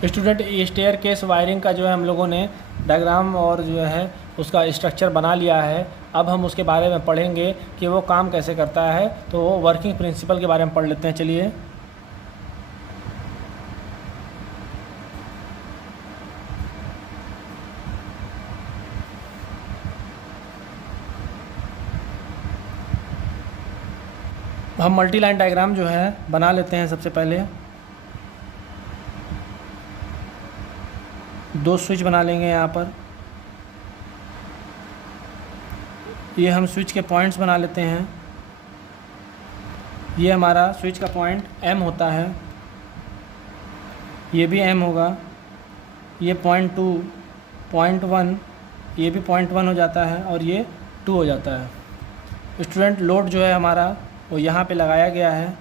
Student stair case wiring का जो है हम लोगों ने डायग्राम और जो है उसका स्ट्रक्चर बना लिया है। अब हम उसके बारे में पढ़ेंगे कि वो काम कैसे करता है। तो वो वर्किंग प्रिंसिपल के बारे में पढ़ लेते हैं। चलिए, हम मल्टी लाइन डायग्राम जो है बना लेते हैं। सबसे पहले दो स्विच बना लेंगे। यहाँ पर ये हम स्विच के पॉइंट्स बना लेते हैं। ये हमारा स्विच का पॉइंट M होता है, ये भी M होगा। ये पॉइंट 2, पॉइंट 1, ये भी पॉइंट 1 हो जाता है और ये 2 हो जाता है। स्टूडेंट लोड जो है हमारा वो यहाँ पे लगाया गया है,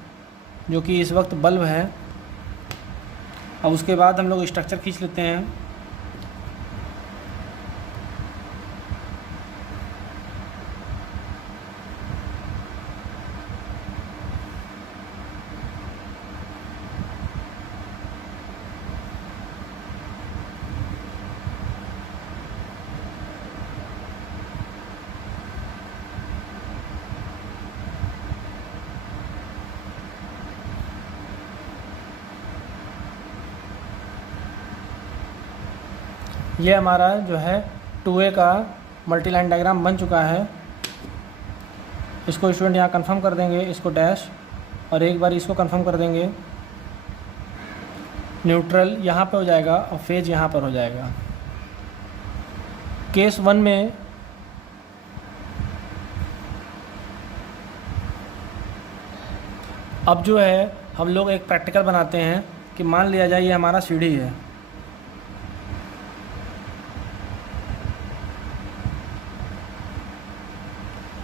जो कि इस वक्त बल्ब है। अब उसके बाद हम लोग स्ट्रक्चर खींच लेते हैं। ये हमारा जो है 2A का मल्टी लाइन डायग्राम बन चुका है। इसको स्टूडेंट यहाँ कंफर्म कर देंगे, इसको डैश, और एक बार इसको कंफर्म कर देंगे। न्यूट्रल यहाँ पे हो जाएगा और फेज यहाँ पर हो जाएगा। केस 1 में अब जो है हम लोग एक प्रैक्टिकल बनाते हैं कि मान लिया जाए ये हमारा सीढ़ी है।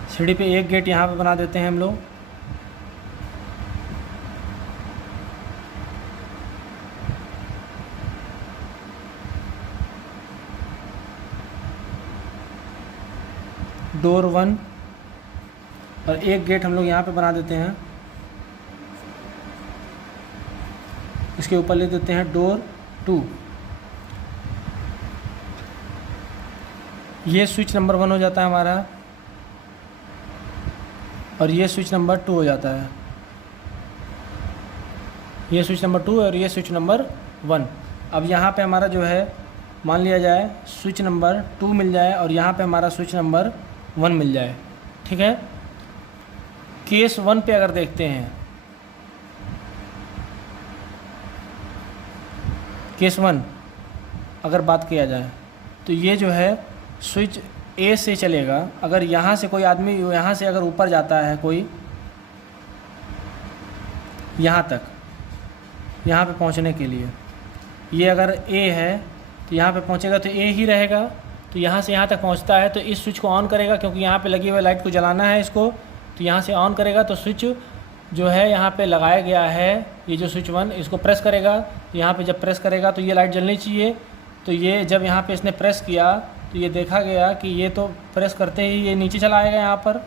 सीढ़ी पे एक गेट यहाँ पे बना देते हैं हम लोग। डोर 1 और एक गेट हम लोग यहाँ पे बना देते हैं। इसके ऊपर ले देते हैं डोर 2। ये स्विच नंबर 1 हो जाता है हमारा और ये स्विच नंबर 2 हो जाता है। ये स्विच नंबर 2 और ये स्विच नंबर 1। अब यहाँ पे हमारा जो है मान लिया जाए स्विच नंबर 2 मिल जाए और यहाँ पे हमारा स्विच नंबर 1 मिल जाए। ठीक है। केस 1 पे अगर देखते हैं, केस 1 अगर बात किया जाए तो ये जो है स्विच A से चलेगा। अगर यहाँ से कोई आदमी यहाँ से अगर ऊपर जाता है कोई यहाँ तक, यहाँ पे पहुँचने के लिए, ये अगर A है तो यहाँ पे पहुँचेगा तो A ही रहेगा। तो यहाँ से यहाँ तक पहुँचता है तो इस स्विच को ऑन करेगा, क्योंकि यहाँ पे लगी हुई लाइट को जलाना है इसको। तो यहाँ से ऑन करेगा तो स्विच जो है यहाँ पे लगाया गया है, ये जो स्विच 1, इसको प्रेस करेगा। यहाँ पे जब प्रेस करेगा तो ये लाइट जलनी चाहिए। तो ये जब यहाँ पे इसने प्रेस किया तो ये देखा गया कि ये तो प्रेस करते ही ये नीचे चला आएगा यहाँ पर,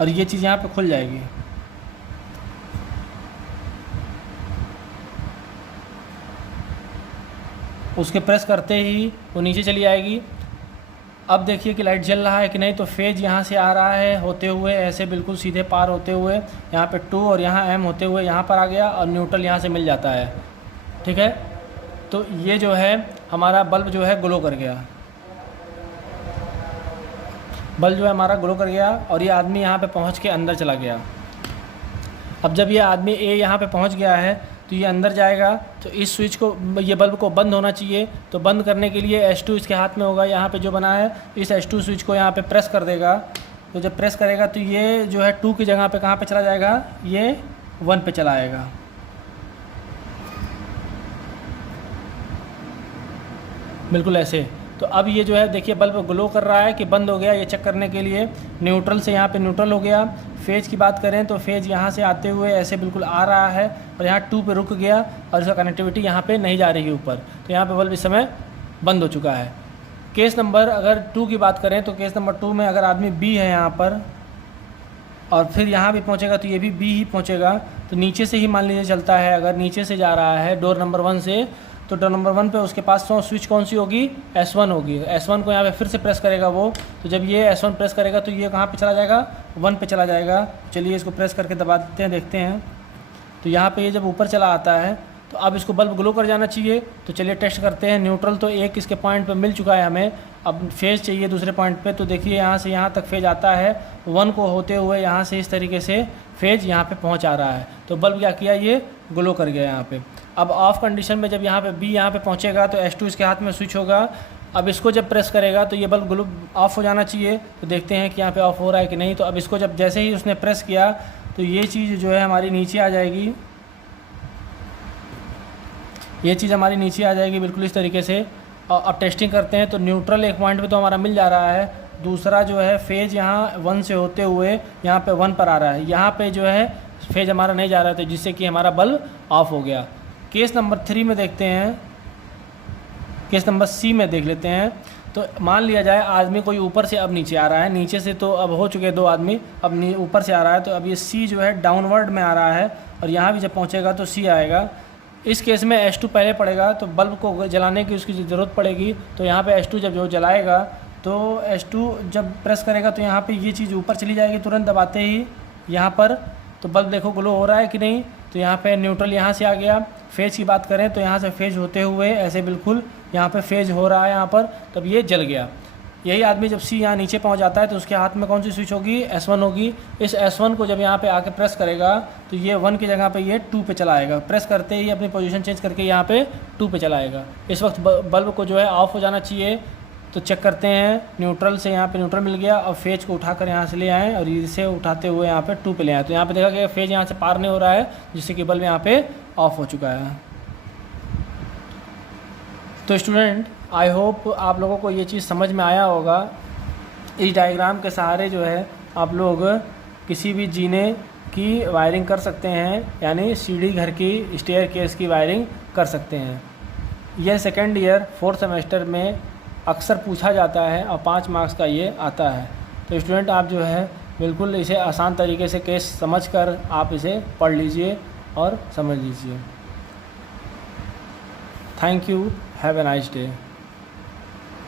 और ये चीज़ यहाँ पे खुल जाएगी। उसके प्रेस करते ही वो नीचे चली आएगी। अब देखिए कि लाइट जल रहा है कि नहीं। तो फेज यहाँ से आ रहा है होते हुए, ऐसे बिल्कुल सीधे पार होते हुए यहाँ पे 2 और यहाँ M होते हुए यहाँ पर आ गया और न्यूट्रल यहाँ से मिल जाता है। ठीक है। तो ये जो है हमारा बल्ब जो है ग्लो कर गया। बल्ब जो है हमारा ग्लो कर गया और ये आदमी यहाँ पे पहुँच के अंदर चला गया। अब जब ये आदमी A यहाँ पे पहुँच गया है तो ये अंदर जाएगा। तो इस स्विच को, ये बल्ब को बंद होना चाहिए। तो बंद करने के लिए S2 इसके हाथ में होगा, यहाँ पे जो बना है। इस S2 स्विच को यहाँ पे प्रेस कर देगा। तो जब प्रेस करेगा तो ये जो है 2 की जगह पे कहाँ पे चला जाएगा, ये 1 पे चला आएगा। बिल्कुल ऐसे। तो अब ये जो है देखिए बल्ब ग्लो कर रहा है कि बंद हो गया। ये चेक करने के लिए न्यूट्रल से यहाँ पे न्यूट्रल हो गया। फेज की बात करें तो फेज यहाँ से आते हुए ऐसे बिल्कुल आ रहा है और यहाँ 2 पे रुक गया और इसका कनेक्टिविटी यहाँ पे नहीं जा रही है ऊपर। तो यहाँ पे बल्ब इस समय बंद हो चुका है। केस नंबर अगर 2 की बात करें तो केस नंबर 2 में अगर आदमी B है यहाँ पर, और फिर यहाँ भी पहुँचेगा तो ये भी बी ही पहुँचेगा। तो नीचे से ही मान लीजिए चलता है, अगर नीचे से जा रहा है डोर नंबर 1 से, तो डोर नंबर 1 पे उसके पास स्विच कौन सी होगी, S1 होगी। S1 को यहाँ पे फिर से प्रेस करेगा वो, तो जब ये S1 प्रेस करेगा तो ये कहाँ पे चला जाएगा, 1 पे चला जाएगा। चलिए इसको प्रेस करके दबा देते हैं, देखते हैं। तो यहाँ पे ये जब ऊपर चला आता है तो अब इसको बल्ब ग्लो कर जाना चाहिए। तो चलिए टेस्ट करते हैं। न्यूट्रल तो एक इसके पॉइंट पे मिल चुका है हमें, अब फेज़ चाहिए दूसरे पॉइंट पे। तो देखिए यहाँ से यहाँ तक फेज़ आता है, 1 को होते हुए यहाँ से इस तरीके से फेज़ यहाँ पे पहुँच आ रहा है। तो बल्ब क्या किया, ये ग्लो कर गया यहाँ पे। अब ऑफ कंडीशन में जब यहाँ पे बी यहाँ पे पहुँचेगा तो S2 इसके हाथ में स्विच होगा। अब इसको जब प्रेस करेगा तो ये बल्ब ग्लो ऑफ हो जाना चाहिए। तो देखते हैं कि यहाँ पे ऑफ हो रहा है कि नहीं। तो अब इसको जब जैसे ही उसने प्रेस किया तो ये चीज़ जो है हमारी नीचे आ जाएगी, ये चीज़ हमारी नीचे आ जाएगी बिल्कुल इस तरीके से। और अब टेस्टिंग करते हैं। तो न्यूट्रल एक पॉइंट पे तो हमारा मिल जा रहा है, दूसरा जो है फेज़ यहाँ 1 से होते हुए यहाँ पे 1 पर आ रहा है। यहाँ पे जो है फेज़ हमारा नहीं जा रहा था, जिससे कि हमारा बल्ब ऑफ हो गया। केस नंबर 3 में देखते हैं, केस नंबर C में देख लेते हैं। तो मान लिया जाए आदमी कोई ऊपर से अब नीचे आ रहा है, नीचे से तो अब हो चुके 2 आदमी, अब ऊपर से आ रहा है। तो अब ये C जो है डाउनवर्ड में आ रहा है और यहाँ भी जब पहुँचेगा तो C आएगा। इस केस में S2 पहले पड़ेगा, तो बल्ब को जलाने की उसकी ज़रूरत पड़ेगी। तो यहाँ पे S2 जब जो जलाएगा तो S2 जब प्रेस करेगा तो यहाँ पे ये चीज़ ऊपर चली जाएगी तुरंत दबाते ही यहाँ पर। तो बल्ब देखो ग्लो हो रहा है कि नहीं। तो यहाँ पे न्यूट्रल यहाँ से आ गया। फेज़ की बात करें तो यहाँ से फेज़ होते हुए ऐसे बिल्कुल यहाँ पे फेज़ हो रहा है यहाँ पर, तब ये जल गया। यही आदमी जब C यहाँ नीचे पहुँच जाता है तो उसके हाथ में कौन सी स्विच होगी, S1 होगी। इस S1 को जब यहाँ पे आके प्रेस करेगा तो ये 1 की जगह पे ये 2 पे चलाएगा। प्रेस करते ही अपनी पोजीशन चेंज करके यहाँ पे 2 पे चलाएगा। इस वक्त बल्ब को जो है ऑफ हो जाना चाहिए। तो चेक करते हैं, न्यूट्रल से यहाँ पे न्यूट्रल मिल गया और फेज़ को उठाकर यहाँ से ले आएँ और इसे उठाते हुए यहाँ पे 2 पे ले आए। तो यहाँ पे देखा कि फेज़ यहाँ से पार नहीं हो रहा है, जिससे कि बल्ब यहाँ पे ऑफ हो चुका है। तो स्टूडेंट, आई होप आप लोगों को ये चीज़ समझ में आया होगा। इस डायग्राम के सहारे जो है आप लोग किसी भी जीने की वायरिंग कर सकते हैं, यानी सीढ़ी घर की स्टेयरकेस की वायरिंग कर सकते हैं। यह सेकेंड ईयर 4th सेमेस्टर में अक्सर पूछा जाता है और 5 मार्क्स का ये आता है। तो स्टूडेंट आप जो है बिल्कुल इसे आसान तरीके से केस समझकर आप इसे पढ़ लीजिए और समझ लीजिए। Thank you, have a nice day.